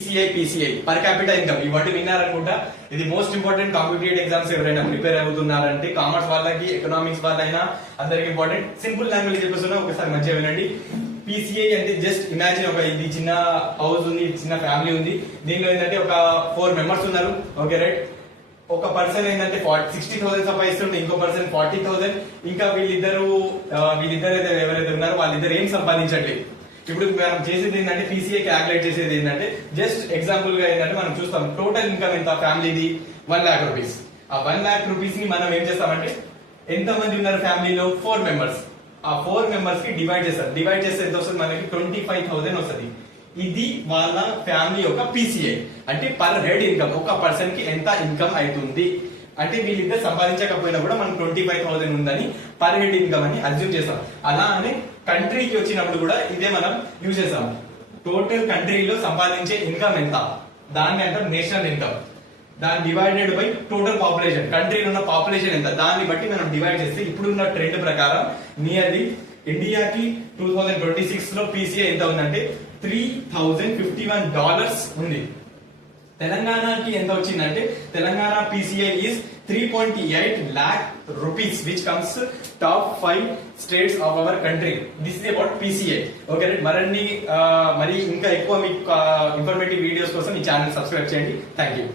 PCI per capital income ఈ word విన్నారనుకుంటా. ఇది most important competitive exams ఎవరైనా ప్రిపేర్ అవుతున్నారంటే కామర్స్ వాళ్ళకి ఎకనామిక్స్ వాళ్ళైనా అందరికి ఇంపార్టెంట్. సింపుల్ లాంగ్వేజ్ చెప్పేస్తున్నా, ఒకసారి మంచిగా వినండి. PCI అంటే జస్ట్ ఇమాజిన్ ఒక ఇది చిన్న హౌస్ ఉంది, చిన్న ఫ్యామిలీ ఉంది. దీనిలో ఏంటంటే ఒక 4 మెంబర్స్ ఉన్నారు. Okay right. ఒక పర్సన్ ఏంటంటే 60,000 సంపాదిస్తుంటే ఇంకో పర్సన్ 40,000. ఇంకా వీళ్ళిద్దరు అయితే ఎవరైతే ఉన్నారో వాళ్ళిద్దరు ఏం సంపాదించట్లేదు. ఇప్పుడు మనం చేసేది ఏంటంటే PCI క్యాల్కులేట్ చేసేది ఏంటంటే జస్ట్ ఎగ్జాంపుల్ గా ఏంటంటే మనం చూస్తాం టోటల్ ఇన్కమ్ ఎంత ఫ్యామిలీది 1 lakh రూపీస్. ఆ 1 lakh రూపీస్ ని మనం ఏం చేస్తామంటే ఎంత మంది ఉన్నారు ఫ్యామిలీలో 4 మెంబర్స్. ఆ 4 మెంబర్స్ కి డివైడ్ చేస్తారు. డివైడ్ చేస్తే ఎంత వస్తుంది మనకి 25,000 వస్తుంది. ఇది వాళ్ళ ఫ్యామిలీ యొక్క PCI అంటే పర్ హెడ్ ఇన్కమ్. ఒక పర్సన్ కి ఎంత ఇన్కమ్ అవుతుంది అంటే వీళ్ళిద్దరు సంపాదించకపోయినా కూడా మనం 25,000 ఉందని పర్ హెడ్ ఇన్కమ్ అని అజ్యూమ్ చేస్తాం. అలానే కంట్రీకి వచ్చినప్పుడు కూడా ఇదే మనం యూజ్ చేస్తాం. టోటల్ కంట్రీలో సంపాదించే ఇన్కమ్ ఎంత దాన్ని అంటారు నేషనల్ ఇన్కమ్. దాన్ని డివైడెడ్ బై టోటల్ పాపులేషన్, కంట్రీలో ఉన్న పాపులేషన్ ఎంత దాన్ని బట్టి మనం డివైడ్ చేస్తే ఇప్పుడున్న ట్రెండ్ ప్రకారం నియర్లీ ఇండియాకి 2026 లో PCI ఎంత ఉందంటే $3,051 ఉంది. తెలంగాణకి ఎంత వచ్చిందంటే Telangana PCI is 3.8 lakh rupees which comes top 5 states of our country. This is about PCI. Okay, మరి ఇంకా ఎక్కువ మీకు ఇన్ఫర్మేటివ్ వీడియోస్ కోసం ఈ ఛానల్ సబ్స్క్రైబ్ చేయండి. Thank you.